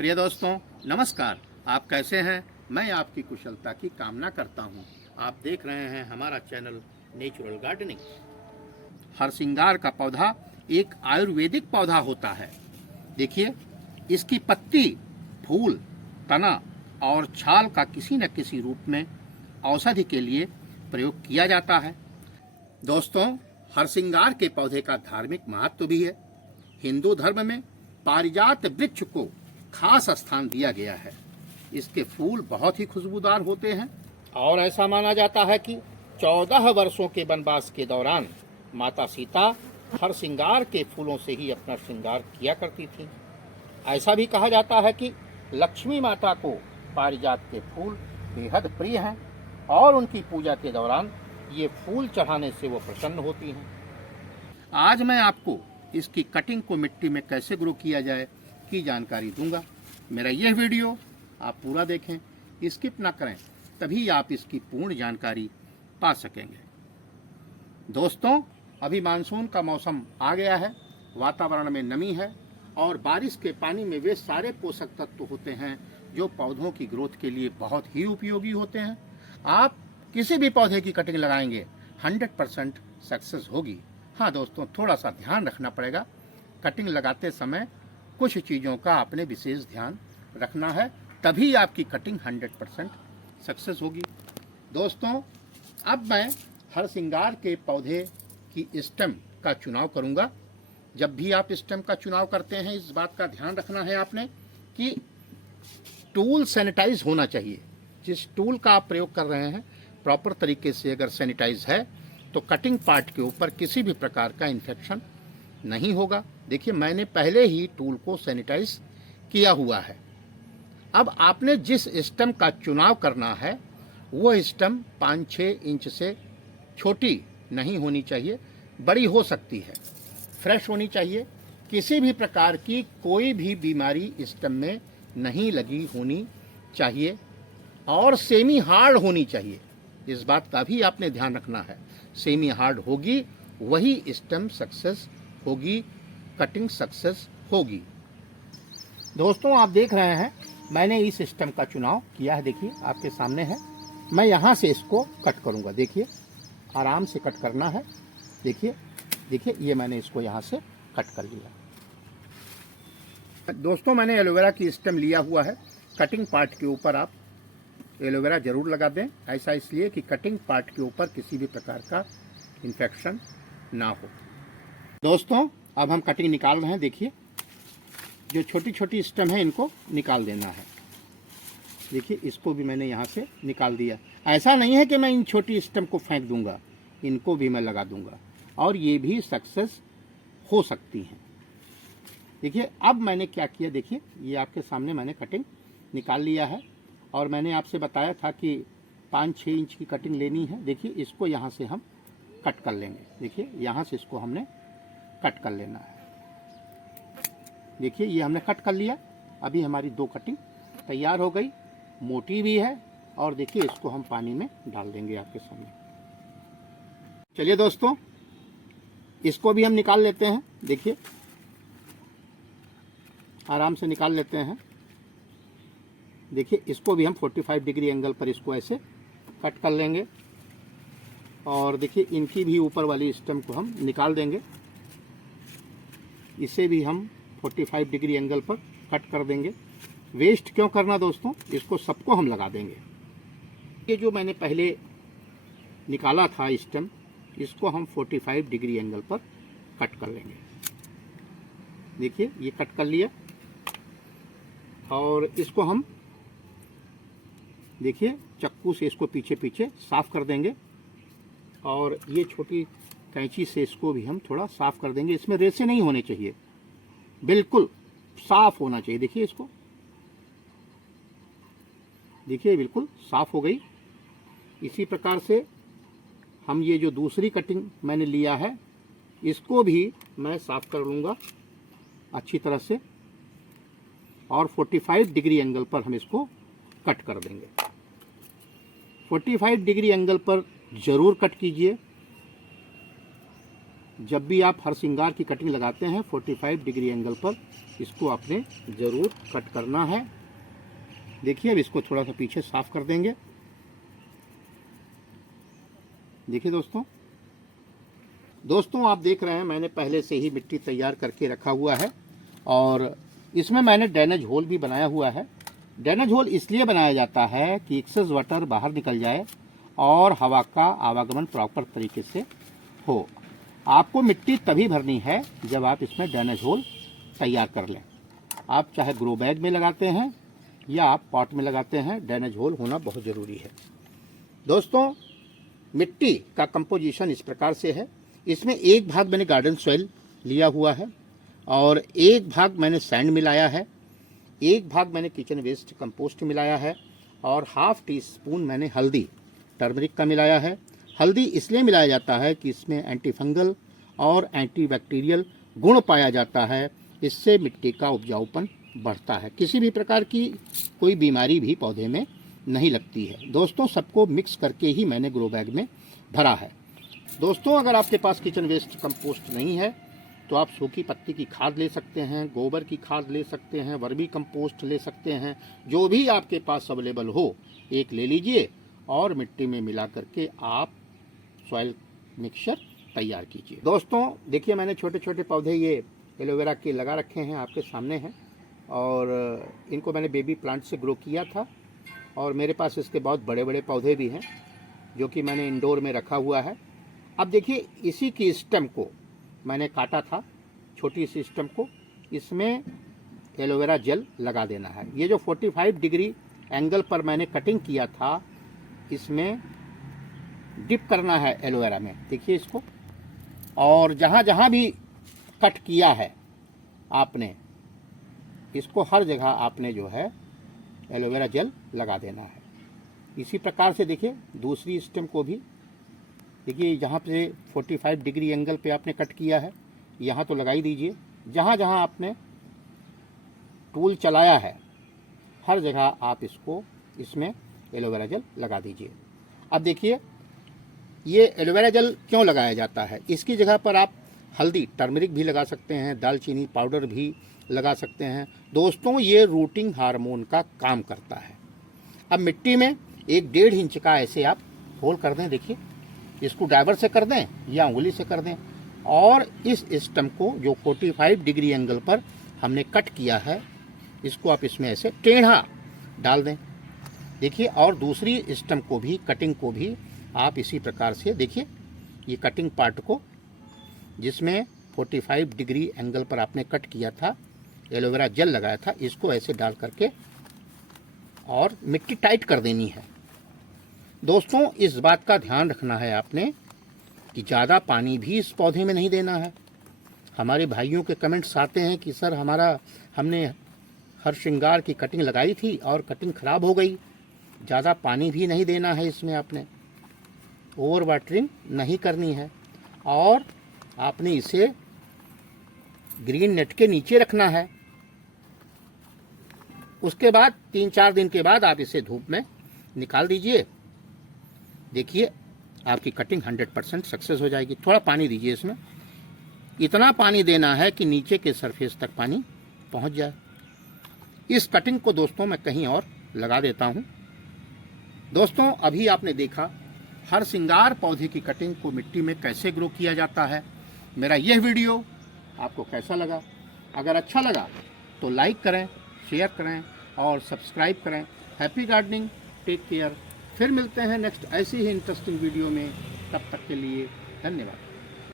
प्रिय दोस्तों नमस्कार। आप कैसे हैं? मैं आपकी कुशलता की कामना करता हूं। आप देख रहे हैं हमारा चैनल नेचुरल गार्डनिंग। हरसिंगार का पौधा एक आयुर्वेदिक पौधा होता है। देखिए, इसकी पत्ती, फूल, तना और छाल का किसी न किसी रूप में औषधि के लिए प्रयोग किया जाता है। दोस्तों, हरसिंगार के पौधे का धार्मिक महत्व भी है। हिंदू धर्म में पारिजात वृक्ष को खास स्थान दिया गया है। इसके फूल बहुत ही खुशबूदार होते हैं और ऐसा माना जाता है कि 14 वर्षों के वनवास के दौरान माता सीता हरसिंगार के फूलों से ही अपना श्रृंगार किया करती थी। ऐसा भी कहा जाता है कि लक्ष्मी माता को पारिजात के फूल बेहद प्रिय हैं और उनकी पूजा के दौरान ये फूल चढ़ाने से वो प्रसन्न होती हैं। आज मैं आपको इसकी कटिंग को मिट्टी में कैसे ग्रो किया जाए की जानकारी दूंगा। मेरा यह वीडियो आप पूरा देखें, स्किप ना करें, तभी आप इसकी पूर्ण जानकारी पा सकेंगे। दोस्तों, अभी मानसून का मौसम आ गया है, वातावरण में नमी है और बारिश के पानी में वे सारे पोषक तत्व होते हैं जो पौधों की ग्रोथ के लिए बहुत ही उपयोगी होते हैं। आप किसी भी पौधे की कटिंग लगाएंगे 100% सक्सेस होगी। हाँ दोस्तों, थोड़ा सा ध्यान रखना पड़ेगा। कटिंग लगाते समय कुछ चीज़ों का आपने विशेष ध्यान रखना है, तभी आपकी कटिंग 100% सक्सेस होगी। दोस्तों, अब मैं हरसिंगार के पौधे की स्टेम का चुनाव करूंगा। जब भी आप स्टेम का चुनाव करते हैं, इस बात का ध्यान रखना है आपने कि टूल सैनिटाइज होना चाहिए। जिस टूल का आप प्रयोग कर रहे हैं प्रॉपर तरीके से अगर सैनिटाइज है तो कटिंग पार्ट के ऊपर किसी भी प्रकार का इन्फेक्शन नहीं होगा। देखिए, मैंने पहले ही टूल को सैनिटाइज किया हुआ है। अब आपने जिस स्टेम का चुनाव करना है वो स्टेम 5-6 इंच से छोटी नहीं होनी चाहिए, बड़ी हो सकती है, फ्रेश होनी चाहिए, किसी भी प्रकार की कोई भी बीमारी स्टेम में नहीं लगी होनी चाहिए और सेमी हार्ड होनी चाहिए। इस बात का भी आपने ध्यान रखना है। सेमी हार्ड होगी वही स्टेम सक्सेस होगी, कटिंग सक्सेस होगी। दोस्तों, आप देख रहे हैं मैंने इस स्टेम का चुनाव किया है। देखिए, आपके सामने है। मैं यहाँ से इसको कट करूँगा। देखिए, आराम से कट करना है। देखिए देखिए, ये मैंने इसको यहाँ से कट कर लिया। दोस्तों, मैंने एलोवेरा की स्टेम लिया हुआ है। कटिंग पार्ट के ऊपर आप एलोवेरा जरूर लगा दें। ऐसा इसलिए कि कटिंग पार्ट के ऊपर किसी भी प्रकार का इन्फेक्शन ना हो। दोस्तों, अब हम कटिंग निकाल रहे हैं। देखिए, जो छोटी छोटी स्टेम है इनको निकाल देना है। देखिए, इसको भी मैंने यहाँ से निकाल दिया। ऐसा नहीं है कि मैं इन छोटी स्टेम को फेंक दूंगा, इनको भी मैं लगा दूंगा और ये भी सक्सेस हो सकती हैं। देखिए, अब मैंने क्या किया, देखिए ये आपके सामने मैंने कटिंग निकाल लिया है और मैंने आपसे बताया था कि 5-6 इंच की कटिंग लेनी है। देखिए, इसको यहाँ से हम कट कर लेंगे। देखिए, यहाँ से इसको हमने कट कर लेना है। देखिए, ये हमने कट कर लिया। अभी हमारी 2 कटिंग तैयार हो गई, मोटी भी है और देखिए इसको हम पानी में डाल देंगे आपके सामने। चलिए दोस्तों, इसको भी हम निकाल लेते हैं। देखिए, आराम से निकाल लेते हैं। देखिए, इसको भी हम 45 डिग्री एंगल पर इसको ऐसे कट कर लेंगे और देखिए इनकी भी ऊपर वाली स्टेम को हम निकाल देंगे। इसे भी हम 45 डिग्री एंगल पर कट कर देंगे। वेस्ट क्यों करना दोस्तों, इसको सबको हम लगा देंगे। ये जो मैंने पहले निकाला था स्टेम, इसको हम 45 डिग्री एंगल पर कट कर लेंगे। देखिए, ये कट कर लिया और इसको हम देखिए चक्कू से इसको पीछे पीछे साफ कर देंगे और ये छोटी कैंची से इसको भी हम थोड़ा साफ कर देंगे। इसमें रेसे नहीं होने चाहिए, बिल्कुल साफ होना चाहिए। देखिए, इसको देखिए बिल्कुल साफ हो गई। इसी प्रकार से हम ये जो दूसरी कटिंग मैंने लिया है इसको भी मैं साफ कर लूँगा अच्छी तरह से और 45 डिग्री एंगल पर हम इसको कट कर देंगे। 45 डिग्री एंगल पर ज़रूर कट कीजिए। जब भी आप हर श्रृंगार की कटिंग लगाते हैं 45 डिग्री एंगल पर इसको आपने ज़रूर कट करना है। देखिए अब इसको थोड़ा सा पीछे साफ कर देंगे। देखिए दोस्तों आप देख रहे हैं मैंने पहले से ही मिट्टी तैयार करके रखा हुआ है और इसमें मैंने ड्रेनेज होल भी बनाया हुआ है। ड्रेनेज होल इसलिए बनाया जाता है कि एक्सेस वाटर बाहर निकल जाए और हवा का आवागमन प्रॉपर तरीके से हो। आपको मिट्टी तभी भरनी है जब आप इसमें ड्रेनेज होल तैयार कर लें। आप चाहे ग्रो बैग में लगाते हैं या आप पॉट में लगाते हैं, ड्रेनेज होल होना बहुत ज़रूरी है। दोस्तों मिट्टी का कंपोजिशन इस प्रकार से है। इसमें एक भाग मैंने गार्डन सॉइल लिया हुआ है और एक भाग मैंने सैंड मिलाया है, एक भाग मैंने किचन वेस्ट कंपोस्ट मिलाया है और हाफ टी स्पून मैंने हल्दी टर्मरिक का मिलाया है। हल्दी इसलिए मिलाया जाता है कि इसमें एंटी फंगल और एंटी बैक्टीरियल गुण पाया जाता है। इससे मिट्टी का उपजाऊपन बढ़ता है, किसी भी प्रकार की कोई बीमारी भी पौधे में नहीं लगती है। दोस्तों सबको मिक्स करके ही मैंने ग्रो बैग में भरा है। दोस्तों अगर आपके पास किचन वेस्ट कंपोस्ट नहीं है तो आप सूखी पत्ती की खाद ले सकते हैं, गोबर की खाद ले सकते हैं, वर्मी कंपोस्ट ले सकते हैं, जो भी आपके पास अवेलेबल हो एक ले लीजिए और मिट्टी में मिला करके आप सॉइल मिक्सचर तैयार कीजिए। दोस्तों देखिए मैंने छोटे छोटे पौधे ये एलोवेरा के लगा रखे हैं, आपके सामने हैं और इनको मैंने बेबी प्लांट से ग्रो किया था और मेरे पास इसके बहुत बड़े बड़े पौधे भी हैं जो कि मैंने इंडोर में रखा हुआ है। अब देखिए इसी की स्टेम को मैंने काटा था, छोटी सी स्टेम को, इसमें एलोवेरा जेल लगा देना है। ये जो 45 डिग्री एंगल पर मैंने कटिंग किया था इसमें डिप करना है एलोवेरा में। देखिए इसको, और जहाँ जहाँ भी कट किया है आपने इसको हर जगह आपने जो है एलोवेरा जेल लगा देना है। इसी प्रकार से देखिए दूसरी स्टेम को भी, देखिए जहाँ पे 45 डिग्री एंगल पे आपने कट किया है यहाँ तो लगा ही दीजिए। जहाँ जहाँ आपने टूल चलाया है हर जगह आप इसको इसमें एलोवेरा जेल लगा दीजिए। अब देखिए ये एलोवेरा जेल क्यों लगाया जाता है, इसकी जगह पर आप हल्दी टर्मरिक भी लगा सकते हैं, दालचीनी पाउडर भी लगा सकते हैं। दोस्तों ये रूटिंग हार्मोन का काम करता है। अब मिट्टी में 1-1.5 इंच का ऐसे आप होल कर दें, देखिए इसको ड्राइवर से कर दें या उंगली से कर दें और इस स्टम को जो 45 डिग्री एंगल पर हमने कट किया है इसको आप इसमें ऐसे टेढ़ा डाल दें। देखिए और दूसरी स्टम को भी, कटिंग को भी आप इसी प्रकार से, देखिए ये कटिंग पार्ट को जिसमें 45 डिग्री एंगल पर आपने कट किया था, एलोवेरा जेल लगाया था, इसको ऐसे डाल करके और मिट्टी टाइट कर देनी है। दोस्तों इस बात का ध्यान रखना है आपने कि ज़्यादा पानी भी इस पौधे में नहीं देना है। हमारे भाइयों के कमेंट्स आते हैं कि सर हमने हर श्रृंगार की कटिंग लगाई थी और कटिंग ख़राब हो गई। ज़्यादा पानी भी नहीं देना है इसमें, आपने ओवर वाटरिंग नहीं करनी है और आपने इसे ग्रीन नेट के नीचे रखना है। उसके बाद 3-4 दिन के बाद आप इसे धूप में निकाल दीजिए। देखिए आपकी कटिंग 100% सक्सेस हो जाएगी। थोड़ा पानी दीजिए इसमें, इतना पानी देना है कि नीचे के सरफेस तक पानी पहुंच जाए। इस कटिंग को दोस्तों मैं कहीं और लगा देता हूं। दोस्तों अभी आपने देखा हर श्रृंगार पौधे की कटिंग को मिट्टी में कैसे ग्रो किया जाता है। मेरा यह वीडियो आपको कैसा लगा? अगर अच्छा लगा तो लाइक करें, शेयर करें और सब्सक्राइब करें। Happy gardening, take care. फिर मिलते हैं नेक्स्ट ऐसी ही इंटरेस्टिंग वीडियो में। तब तक के लिए धन्यवाद।